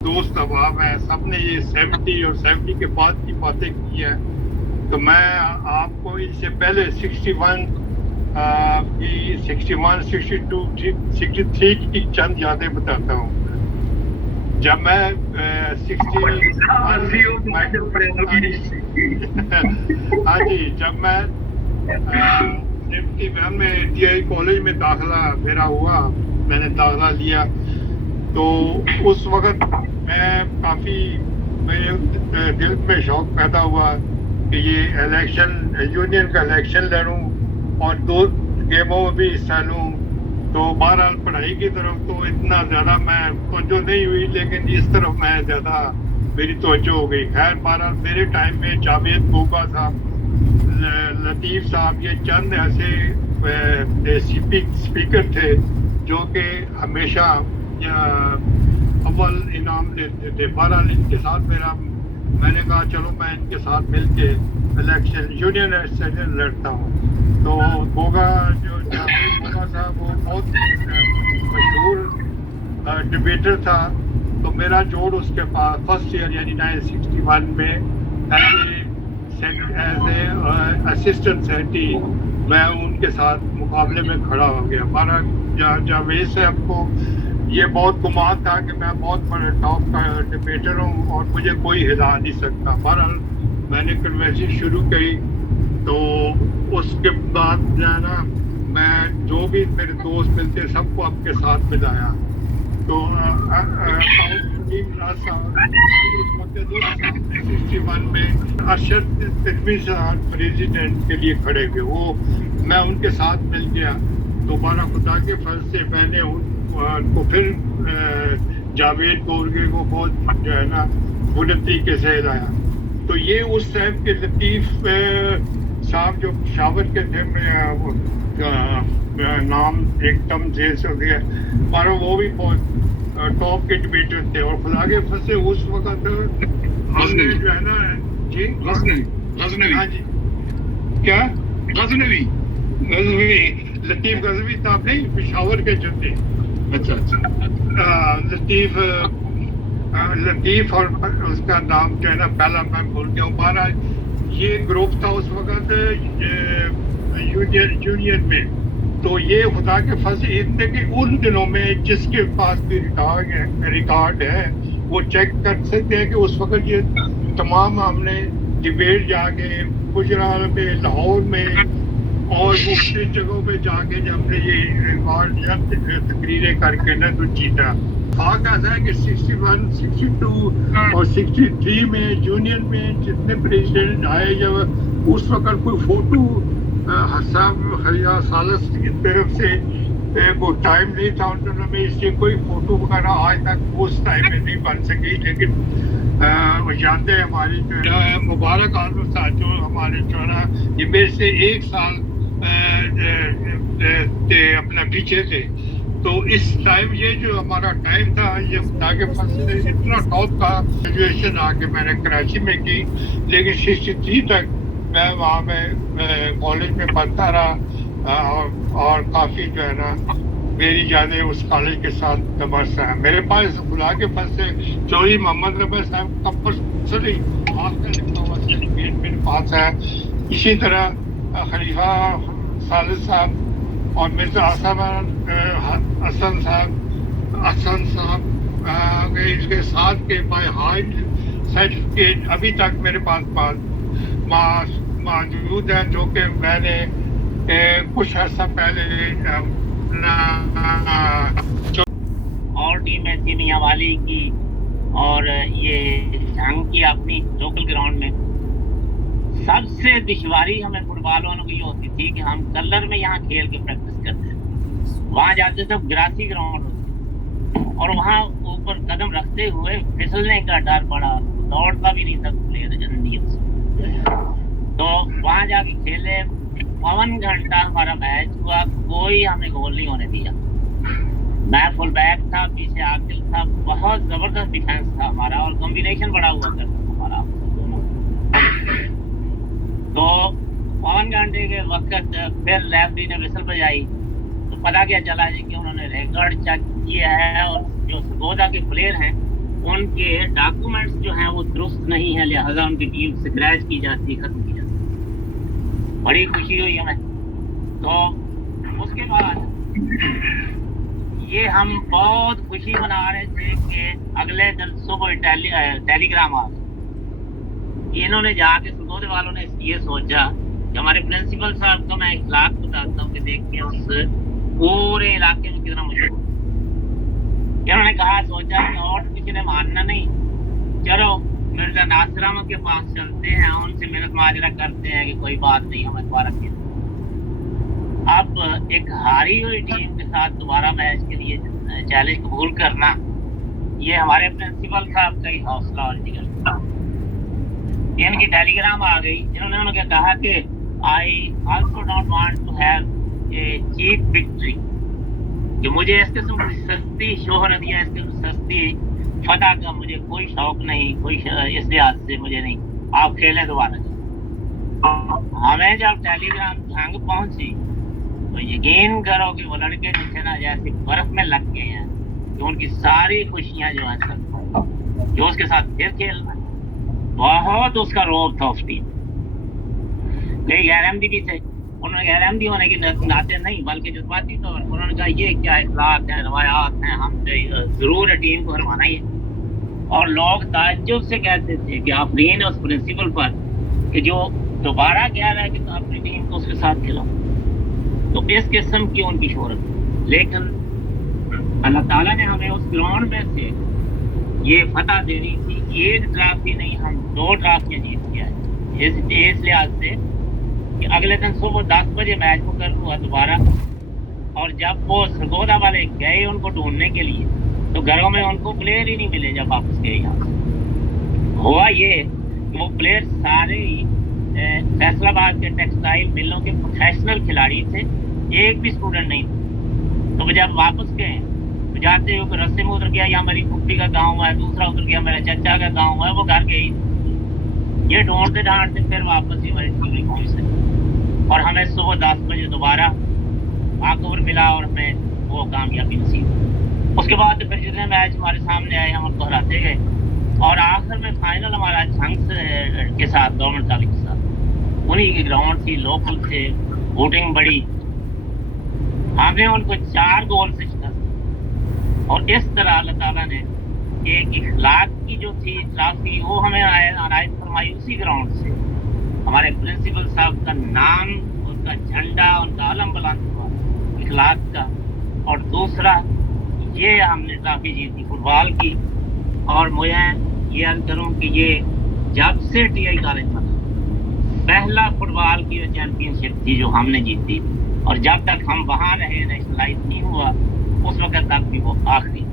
दोस्त अहबाब हैं, सब ने ये 70 और 70 के बाद की बातें की है। तो मैं आपको इससे पहले 61 की 61, 62, 63 की चंद यादें बताता हूँ। जब मैं 61 हाँ जी, जब मैं 71 में टीआई कॉलेज में दाखिला मेरा हुआ, मैंने दाखिला लिया, तो उस वक्त मैं काफ़ी मेरे दिल में शौक पैदा हुआ कि ये इलेक्शन, यूनियन का इलेक्शन लड़ूं और 2 गेमों में भी हिस्सा लूं। तो बहरहाल पढ़ाई की तरफ तो इतना ज़्यादा मैं तवज्जो नहीं हुई, लेकिन इस तरफ मैं ज़्यादा मेरी तवज्जो हो गई। खैर बहरहाल मेरे टाइम में जावेद गोगा साहब, लतीफ़ साहब, ये चंद ऐसे स्पीकर थे जो कि हमेशा अव्वल इनाम लेते थे। बहरहाल इनके साथ मैंने कहा चलो मैं इनके साथ मिलके इलेक्शन यूनियन इलेक्शन लड़ता हूँ। तो गोगा जो जावेद गोगा साहब, वो बहुत मशहूर डिबेटर था। तो मेरा जोड़ उसके पास फर्स्ट ईयर यानी 1961 में एज ए असिस्टेंट सेक्रेटरी मैं उनके साथ मुकाबले में खड़ा हो गया। हमारा जावेद साहब को ये बहुत गुमान था कि मैं बहुत बड़े टॉप का डिबेटर हूँ और मुझे कोई हिला नहीं सकता। बहरहाल मैंने कन्वेंशन शुरू की, तो उसके बाद जो है ना, मैं जो भी मेरे दोस्त मिलते सबको आपके साथ मिलाया। तो 61 में अरशद तनवी साहब प्रेसिडेंट के लिए खड़े हुए, वो मैं उनके साथ मिल गया। दोबारा खुदा के फर्ज से मैंने उनको फिर जावेद गोरगे को बहुत जो है ना बुरे तरीके से हिलाया। तो ये उस टाइम के लतीफ़ साहब जो शावर के थे, नाम एकदम जेल से हो गया, पर वो भी बहुत टॉप के डिबेटर थे। और खुदा के फर्ज से उस वक्त हमने जो है ना जी गज़नवी, हाँ जी, क्या गज़नवी लतीफ़ गज़नवी साहब नहीं, पेशावर के जो थे। अच्छा लतीफ़ और उसका नाम जो है ना पहला मैं भूल गया हूँ। बहरहाल ये ग्रुप था उस वक्त यूनियन में। तो ये खुदा के फंस इतने कि उन दिनों में जिसके पास भी रिकॉर्ड है वो चेक कर सकते हैं कि उस वक्त ये तमाम हमने डिबेट जाके गुजरात में, लाहौर में और मुख्तलिफ जगहों पे जाके जब हमने ये रिकॉर्ड तकरीरें करके ना तो जीता। खाक ऐसा है कि 61, 62 और 63 में यूनियन में जितने प्रेसिडेंट आए, जब उस वक्त कोई फोटो हसन खलिया सालस की तरफ से वो टाइम नहीं था उन दिनों में, इसलिए कोई फोटो वगैरह आज तक उस टाइम में नहीं बन सकी। लेकिन यादें हमारी जो है मुबारक आलम साहब जो हमारे चौरा, ये मेरे से 1 साल अपना पीछे थे। तो इस टाइम ये जो हमारा टाइम था, ये खुदा के फजल से इतना टॉप का ग्रेजुएशन आके मैंने कराची में की, लेकिन 63 तक मैं वहाँ में कॉलेज में पढ़ता रहा और काफ़ी जो है ना मेरी यादें उस कॉलेज के साथ तबस्सा है। मेरे पास खुदा के फजल से चौधरी मोहम्मद रफी साहब कंपल्सरी आपका लिखा हुआ सर्टिफिकेट मेरे पास है। इसी तरह खलीफा सालिद साहब और मिर्जा हसन साहब इसके साथ के बाय हार्ट सर्टिफिकेट अभी तक मेरे पास मौजूद है, जो कि मैंने कुछ अर्सा पहले और टीम है थी मियां वाली की और ये जंग की अपनी लोकल ग्राउंड में। सबसे दुश्वारी हमें फुटबॉल वालों की होती थी कि हम कलर में यहाँ खेल के प्रैक्टिस करते थे। वहाँ जाते थे ग्रासी ग्राउंड होती और वहाँ ऊपर कदम रखते हुए फिसलने का डर पड़ा, दौड़ता भी नहीं था प्लेयर इंडियन से। तो वहाँ जाके खेले, 52 घंटा हमारा मैच हुआ, कोई हमें गोल नहीं होने दिया। मैं फुल बैक था, पीछे आकिल था, बहुत जबरदस्त डिफेंस था हमारा और कॉम्बिनेशन बड़ा हुआ करता था हमारा दोनों। तो 52 घंटे के वक्त फिर रेफरी ने विसल बजाई तो पता क्या चला जी कि उन्होंने रिकॉर्ड चेक किया है और जो सरगोदा के प्लेयर हैं ان کے ڈاکومنٹس جو ہیں وہ درست نہیں ہے، لہذا ان کی ٹیم اسکریچ کی جاتی، ختم کی جاتی. بڑی خوشی ہوئی ہمیں. تو اس کے بعد یہ ہم بہت خوشی منا رہے تھے کہ اگلے دن صبح ٹیلی گرام آ گیا. انہوں نے جا کے سرگودے والوں نے یہ سوچا کہ ہمارے پرنسپل صاحب کو میں اخلاق بتاتا ہوں کہ دیکھیں اس پورے علاقے میں کتنا مشہور. انہوں نے کہا سوچا کہ اور کسی نے ماننا نہیں، چلو مرزا ناصر احمد کے پاس چلتے ہیں، ان سے منت ماجرہ کرتے ہیں کہ کوئی بات نہیں ہمیں دوبارہ کیا. اب ایک ہاری ہوئی ٹیم کے ساتھ دوبارہ میچ کے لیے چیلنج قبول کرنا، یہ ہمارے پرنسپل صاحب کا ہی حوصلہ اور جگر. ان کی ٹیلی گرام آ گئی، انہوں نے کہا کہ I also don't want to have a cheap victory, کہ مجھے اس قسم کی سستی شہرت یا اس قسم سستی فتح کا مجھے کوئی شوق نہیں، کوئی اس لحاظ سے مجھے نہیں، آپ کھیلیں دوبارہ. ہمیں جب ٹیلی گرام جھنگ پہنچی تو یقین کرو کہ وہ لڑکے جو تھے نا جیسے برف میں لگ گئے ہیں، کہ ان کی ساری خوشیاں جو ہیں جو اس کے ساتھ پھر کھیلنا، بہت اس کا روب تھا اس ٹیم. کئی غیر احمدی بھی تھے، انہوں نے غیر احمدی ہونے کے ناطے نہیں بلکہ جذباتی طور پر انہوں نے کہا یہ کیا اخلاق ہیں، روایات ہیں، ہم ضرور ٹیم کو ہروانا ہی ہے. اور لوگ تعجب سے کہتے تھے کہ آفرین اس پرنسپل پر کہ جو دوبارہ کہہ رہا ہے کہ اپنی ٹیم کو اس کے ساتھ کھلاؤ. تو اس قسم کی ان کی شہرت. لیکن اللہ تعالیٰ نے ہمیں اس گراؤنڈ میں سے یہ فتح دینی تھی. ایک ٹرافی نہیں، ہم 2 ٹرافیاں جیت کے آئے. اس لحاظ سے کہ اگلے دن صبح 10 بجے میچ مقرر ہوا دوبارہ، اور جب وہ سرگودا والے گئے ان کو ڈھونڈنے کے لیے تو گھروں میں ان کو پلیئر ہی نہیں ملے. جب واپس گئے یہاں سے ہوا یہ کہ وہ پلیئر سارے فیصل آباد کے ٹیکسٹائل ملوں کے پروفیشنل کھلاڑی تھے، ایک بھی اسٹوڈنٹ نہیں تھا. تو جب واپس گئے تو جاتے ہوئے رستے میں اتر گیا یا میری پھپھی کا گاؤں ہے، دوسرا اتر گیا میرے چچا کا گاؤں ہے، وہ گھر گئی. یہ ڈھونڈتے ڈھانڈتے پھر واپس ہی ہماری ٹیم پہنچتے، اور ہمیں صبح 10 بجے دوبارہ آکور ملا اور ہمیں وہ کامیابی نصیب. اس کے بعد پھر جتنے میچ ہمارے سامنے آئے ہم ان کو ہراتے گئے، اور آخر میں فائنل ہمارا جھنگ کے ساتھ گورنمنٹ کالج کے ساتھ. انہیں کی گراؤنڈ تھی، لوکل تھے، ووٹنگ بڑی، ہم نے ان کو 4 گول سے شکست. اور اس طرح اللہ تعالیٰ نے ایک اخلاق کی جو تھی ٹرافی وہ ہمیں عنایت فرمائی. اسی گراؤنڈ سے ہمارے پرنسپل صاحب کا نام، ان کا جھنڈا، ان کا علم بلند ہوا اخلاق کا. اور دوسرا یہ ہم نے ٹرافی جیتی فٹ بال کی. اور مجھے یہ عرض کروں کہ یہ جب سے ٹی آئی کالج بنا پہلا فٹ بال کی چیمپئن شپ تھی جو ہم نے جیتی، اور جب تک ہم وہاں رہے نیشنلائز نہیں ہوا اس وقت تک بھی وہ آخری.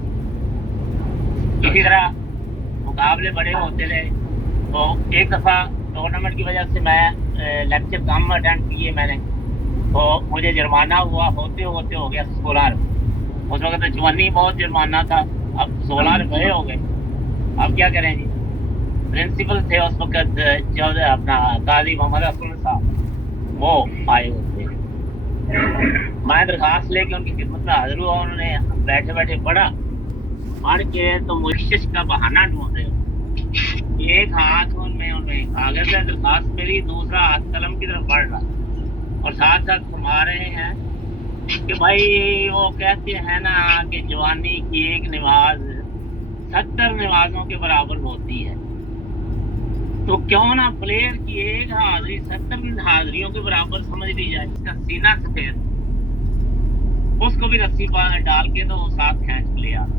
اسی طرح مقابلے بڑے ہوتے رہے. تو ایک دفعہ ٹورنامنٹ کی وجہ سے میں لیکچر کم اٹینڈ کیے میں نے، تو مجھے جرمانہ ہوا، ہوتے ہوتے ہو گیا 16 روپے. اس وقت جوانی بہت جرمانہ تھا، اب 16 روپے ہو گئے. اب کیا کریں جی. پرنسپل تھے اس وقت اپنا قاضی محمد حسن صاحب، وہ آئے ہوتے. میں درخواست لے کے ان کی خدمت میں حاضر ہوا. انہوں نے بیٹھے بیٹھے پڑھا کے تو مشش کا بہانہ ڈھونڈ رہے. ایک ہاتھ میں کاغذ ہے درخواست میری، دوسرا ہاتھ قلم کی طرف بڑھ رہا، اور ساتھ ساتھ فرما رہے ہیں کہ بھائی وہ کہتے ہیں نا کہ جوانی کی ایک نماز 70 نمازوں کے برابر ہوتی ہے، تو کیوں نہ پلیئر کی ایک حاضری 70 حاضریوں کے برابر سمجھ لی جائے. اس کا سینہ سفید، اس کو بھی رسی ڈال کے تو وہ ساتھ کھینچ لے آتا.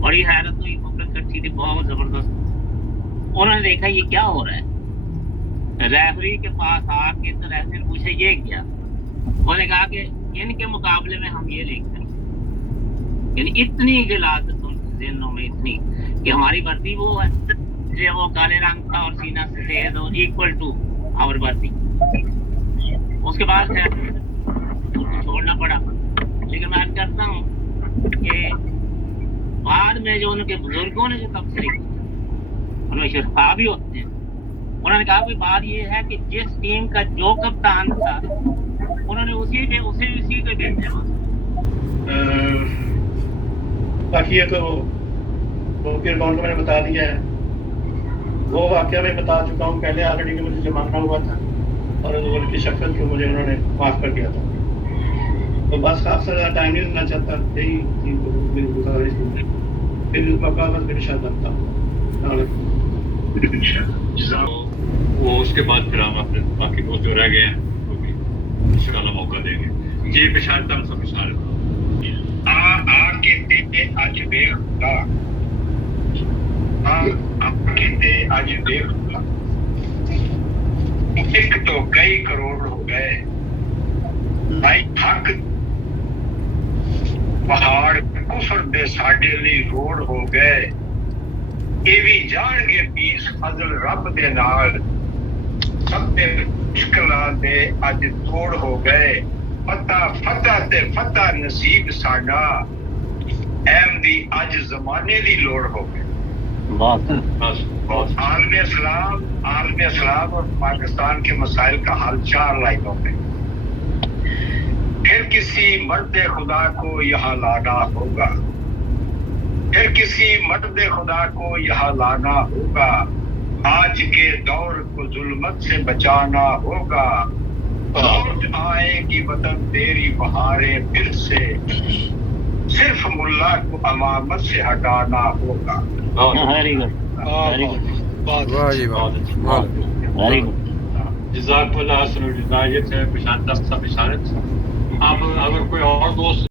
بڑی حیرت ہوئی، پبلک کٹھی تھی بہت زبردست. انہوں نے دیکھا یہ کیا ہو رہا ہے، ریفری کے پاس آ کے تو ریفری نے پوچھا یہ کیا. انہوں نے کہا کہ ان کے مقابلے میں ہم یہ لکھتے ہیں. یعنی اتنی غلاظت ان کے ذہنوں میں، اتنی کہ ہماری وردی وہ ہے جو وہ کالے رنگ کا اور سینہ سفید اور ایکول ٹو آور وردی. اس کے بعد چھوڑنا پڑا. لیکن میں کرتا ہوں کہ بعد میں جو ان کے بزرگوں نے جو تبصرے کیے ان میں شرفا بھی ہوتے ہیں. انہوں نے کہا کہ بات یہ ہے کہ جس ٹیم کا جو کپتان تھا انہوں نے اسی پہ بھیجا. باقی یہ تو मुमकिन कौन को मैंने बता दिया है, वो वाक़या मैं बता चुका हूँ पहले ऑलरेडी कि मुझे जमाना हुआ था और उनकी शक्ल को मुझे उन्होंने माफ़ कर दिया था। तो बस खास ज़्यादा टाइम नहीं लेना चाहता, यही थी मेरी गुजारिश थी। फिर इस मौका पर फिर शायद बनता हूँ। वो उसके बाद फिर हम अपने बाकी दोस्त जो रह गए हैं वो भी इंशाल्लाह मौका देंगे जी। बिशारत हम सब बिशारत आके ते अज देखदा आके ते अज देखदा एक तो कई करोड़ हो गए भाई थक पहाड़ कुफर दे साडे ਲਈ रोड हो गए ਇਹ ਵੀ ਜਾਣਗੇ ਪੀਸ ਫਜ਼ਲ ਰੱਬ ਦੇ ਨਾਲ ਸਭ ਦੇ ਮੁਸ਼ਕਲਾਂ ਦੇ ਅੱਜ ਤੋੜ ਹੋ ਗਏ ਫਤਹ ਤੇ ਫਤਹ ਨਸੀਬ ਸਾਡਾ ਅਹਿਮਦੀ ਅੱਜ ਜ਼ਮਾਨੇ ਦੀ ਲੋੜ ਹੋ ਗਈ आलम इस्लाम और पाकिस्तान के मसाइल का हाल 4 लाइनों में। फिर किसी मर्द खुदा को यहाँ लाना होगा, फिर किसी मर्द खुदा को यहाँ लाना होगा, आज के दौर को जुल्मत से बचाना होगा, लौट आएगी वतन तेरी बहारें फिर से, सिर्फ मुल्ला को अमामत से हटाना होगा। वेरी गुड, वेरी गुड, वाह जी वाह, वेरी गुड। जज़ाकल्लाह हसन। ये थे बिशारत सब बिशारत। अब अगर कोई और दोस्त